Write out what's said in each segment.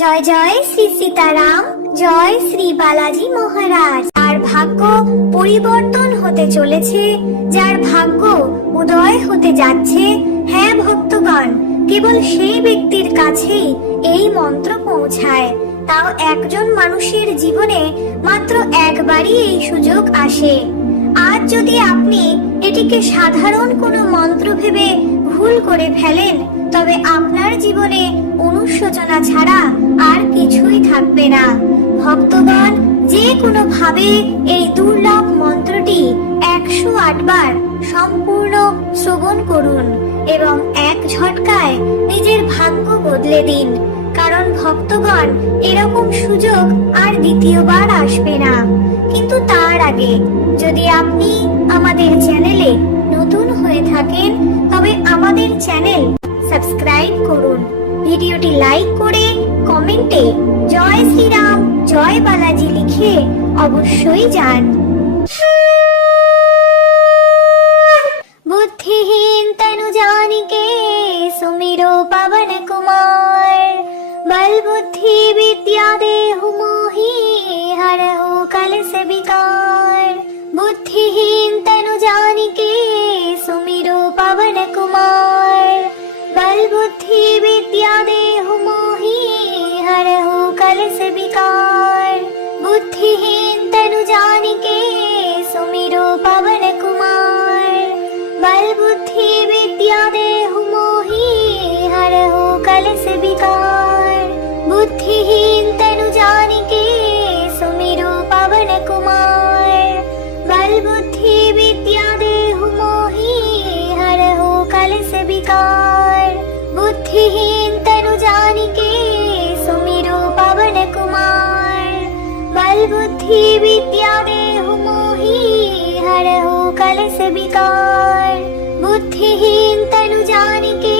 জয় জয় শ্রী সীতারাম, জয় শ্রী বালাজি মহারাজ। আর ভাগ্য পরিবর্তন হতে চলেছে, যার ভাগ্য উদয় হতে যাচ্ছে, হ্যাঁ ভক্তগণ, কেবল সেই ব্যক্তির কাছেই এই মন্ত্র পৌঁছায়। তাও একজন মানুষের জীবনে মাত্র একবারই এই সুযোগ আসে। আজ যদি আপনি এটিকে সাধারণ কোনো মন্ত্র ভেবে ভুল করে ফেলেন, তবে আপনার জীবনে অনুশোচনা ছাড়া আর কিছুই থাকবে না। ভক্তগণ, যে কোনো ভাবে এই দুর্লভ মন্ত্রটি 108 বার সম্পূর্ণ শ্রবণ করুন এবং এক ঝটকায় নিজের ভাগ্য বদলে দিন। কারণ ভক্তগণ, এরকম সুযোগ আর দ্বিতীয়বার আসবে না। কিন্তু তার আগে যদি আপনি আমাদের চ্যানেলে নতুন হয়ে থাকেন, তবে আমাদের চ্যানেল সাবস্ক্রাইব করুন, ভিডিওটি লাইক করে কমেন্টে জয় শ্রীরাম, জয় বালাজি লিখে অবশ্যই যান। बुद्धिहीन तनु जानिके सुमिरो पवन कुमार, बल बुद्धि विद्या देहु मोहि हरहु कलश विकार। बुद्धिहीन तनु जानिके सुमिरो पवन कुमार, बल बुद्धि विद्या देहु मोहि हरहु कलश विकार। बुद्धिहीन तनु जानिके सुमिरो पवन कुमार, बल बुद्धि विद्या देहु मोहि हरहु कलश विकार। बुद्धिहीन तनु जानिके सुमिरो पवन कुमार, बल बुद्धि विद्या देहु मोहि हरहु कलश विकार। बुद्धिहीन तनु जानिके सुमिरो पवन कुमार, बल बुद्धि विद्या देहु मोहि हरहु कलश विकार। बुद्धिहीन तनु जानिके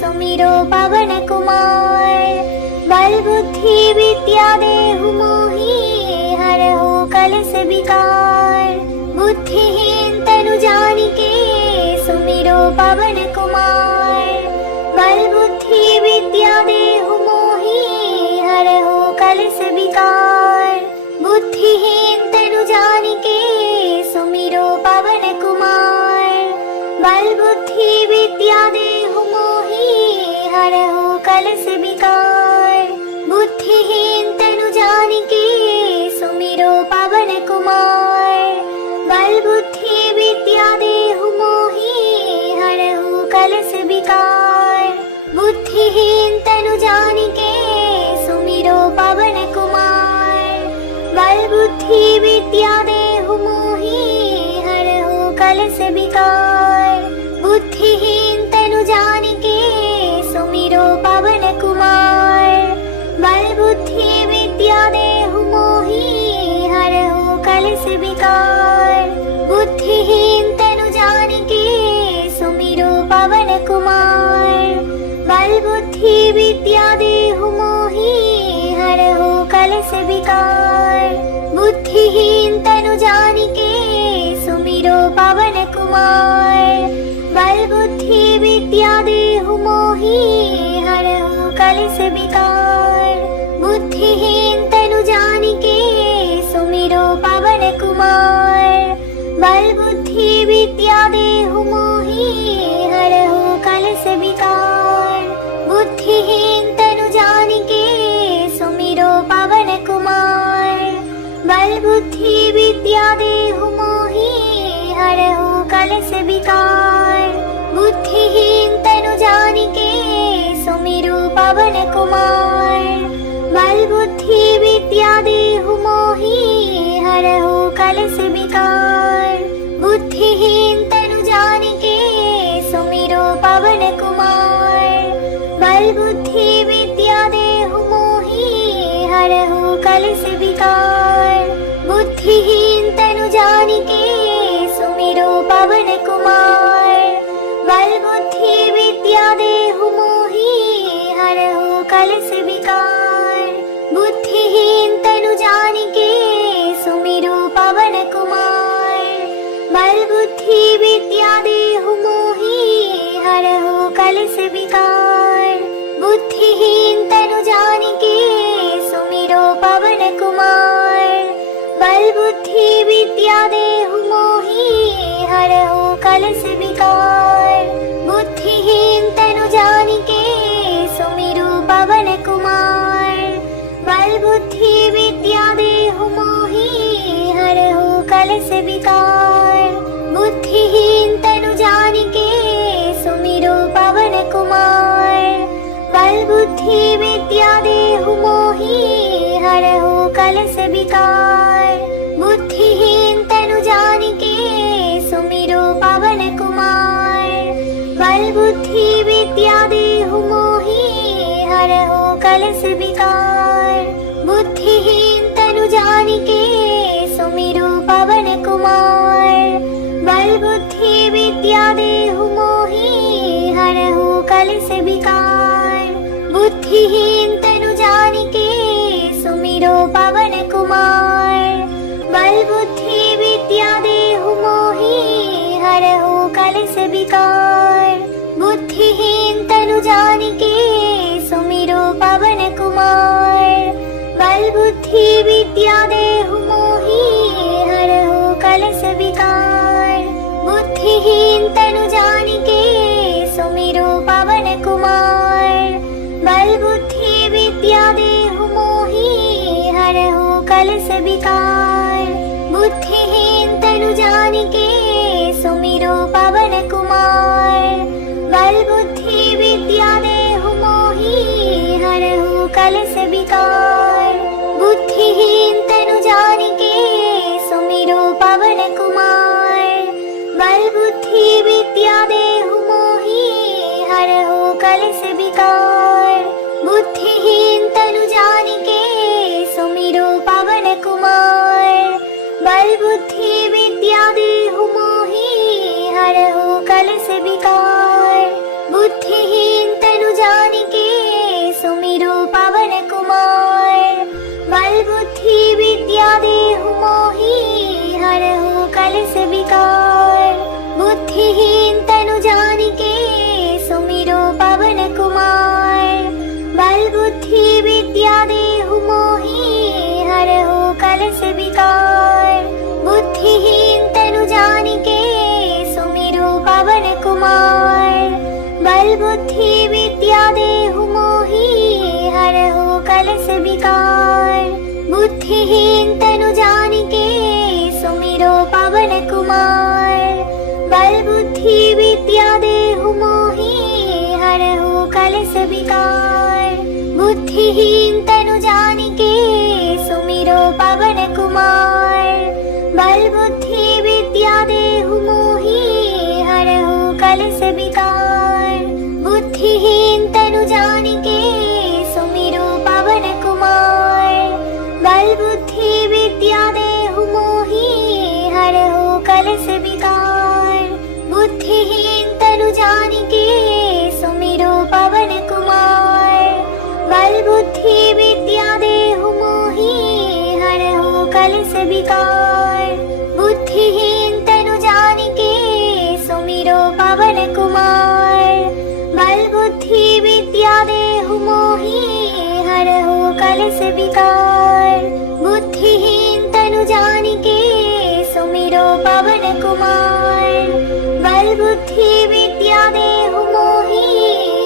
सुमिरो पवन कुमार, बल बुद्धि विद्या देहु मोहि हरहु कलश विकार। बुद्धिहीन तनु जानिके सुमिरो पवन कुमार, बल बुद्धि विद्या देहु मोहि हरहु कलश विकार। बुद्धिहीन तनु जानिके सुमिरो पवन कुमार, बल बुद्धि विद्या देहु मोहि हरहु कलश विकार। बुद्धिहीन तनु जानिके सुमिरो पवन कुमार, बल बुद्धि विद्या देहु मोहि हरहु कलश विकार। बुद्धिहीन तनु जानिके सुमिरो पवन कुमार, बल बुद्धि विद्या देहु मोहि हरहु कलश विकार। बुद्धिहीन तनु जानिके सुमिरो पवन कुमार, बल बुद्धि विद्या देहु मोहि हरहु कलश विकार। बुद्धिहीन तनु जानिके सुमिरो पवन कुमार, बल बुद्धि विद्या देहु मोहि हरहु कलश विकार। बुद्धिहीन तनु जानिके सुमिरो पवन कुमार, बल बुद्धि विद्या देहु मोहि हरहु कलश विकार। बुद्धिहीन तनु जानिके सुमिरो पवन कुमार, बल बुद्धि विद्या देहु मोहि हरहु कलश विकार। बुद्धिहीन तनु जानिके सुमिरो पवन कुमार, बल बुद्धि विद्या देहु मोहि हरहु कलश विकार। बुद्धिहीन तनु जानिके सुमिरो पवन कुमार, बल बुद्धि विद्या देहु मोहि हरहु कलश विकार। बुद्धिहीन तनु जानिके सुमिरो पवन कुमार, बल बुद्धि विद्या देहु मोहि हरहु कलश विकार। बुद्धिहीन तनु जानिके सुमिरो पवन कुमार, बल बुद्धि विद्या देहु मोहि हरहु कलश विकार। बुद्धिहीन तनु जानिके सुमिरो पवन कुमार, बल बुद्धि विद्या देहु मोहि हरहु कलश विकार। बुद्धिहीन तनु जानिके बल बुद्धि विद्या देहु मोहि हरहु कलश विकार। बुद्धिहीन तनु जानिके सुमिरु पवन कुमार। बल बुद्धि विद्या देहु मोहि हरहु कलश विकार। बुद्धिहीन तनु जानिके सुमिरु पवन कुमार। बल बुद्धि विद्या देहु मोहि हरहु कलश विकार। बुद्धिहीन तनु जानिके सुमिरु पवन कुमार। बल बुद्धि विद्या देहु मोहि हरहु कलश विकार। बुद्धिहीन तनु जानिके सुमिरु पवन कुमार। बल बुद्धि विद्या देहु मोहि हरहु कलश विकार। बुद्धिहीन तनु जानिके सुमिरु पवन कुमार। बल बुद्धि विद्या देहु मोहि हरहु कलश विकार। बुद्धिहीन तनु जानिके सुमिरु पवन कुमार। बल बुद्धि विद्या देहु मोहि हरहु कलश विकार। बुद्धिहीन तनु जानिके सुमिरु पवन कुमार। बल बुद्धि विद्या देहु मोहि हरहु कलश विकार। बुद्धिहीन तनु जानिके सुमिरु पवन कुमार। बल बुद्धि विद्या देहु मोहि हरहु कलश विकार। बुद्धिहीन तनु जानिके सुमिरु पवन कुमार। बल बुद्धि विद्या देहु मोहि हरहु कलश विकार। बुद्धिहीन तनु जानिके सुमिरु पवन कुमार। बल बुद्धि विद्या देहु मोहि हरहु कलश विकार। बुद्धिहीन तनु जानिके सुमिरु पवन कुमार। बल बुद्धि विद्या देहु मोहि हरहु कलश विकार। बुद्धिहीन तनु जानिके सुमिरु पवन कुमार। बल बुद्धि विद्या देहु मोहि हरहु कलश विकार। बुद्धिहीन तनु जानिके सुमिरु पवन कुमार। बल बुद्धि विद्या देहु मोहि हरहु कलश विकार। बुद्धिहीन तनु जानिके सुमिरु पवन कुमार। बल बुद्धि विद्या देहु मोहि हरहु कलश विकार। बुद्धिहीन तनु जानिके सुमिरु पवन कुमार। बल बुद्धि विद्या देहु मोहि हरहु कलश विकार। बुद्धिहीन तनु जानिके सुमिरु पवन कुमार। बल बुद्धि विद्या देहु मोहि हरहु कलश विकार। बुद्धिहीन तनु जानिके सुमिरु पवन कुमार। बल बुद्धि विद्या देहु मोहि हरहु कलश विकार। बुद्धिहीन तनु जानिके सुमिरु पवन कुमार। बल बुद्धि विद्या देहु मोहि हरहु कलश विकार। बुद्धिहीन तनु जानिके सुमिरु पवन कुमार। बल बुद्धि विद्या देहु मोहि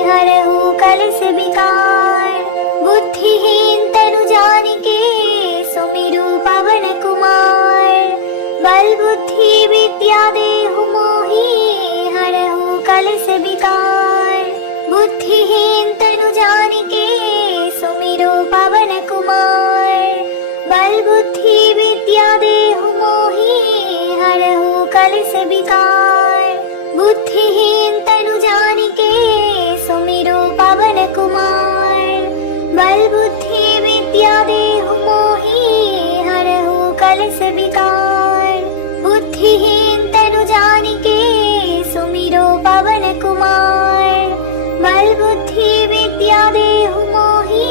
हरहु कलश विकार। बुद्धिहीन तनु जानिके सुमिरु पवन कुमार। बल बुद्धि विद्या देहु मोहि हरहु कलश विकार। बुद्धिहीन तनु जानिके सुमिरु पवन कुमार। बल बुद्धि विद्या देहु मोहि हरहु कलश विकार। बुद्धिहीन तनु जानिके सुमिरु पवन कुमार। बल बुद्धि विद्या देहु मोहि हरहु कलश विकार। बुद्धिहीन तनु जानिके सुमिरु पवन कुमार। बल बुद्धि विद्या देहु मोहि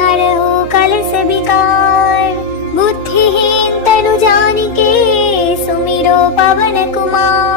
हरहु कलश विकार। बुद्धिहीन तनु जानिके सुमिरु पवन कुमार।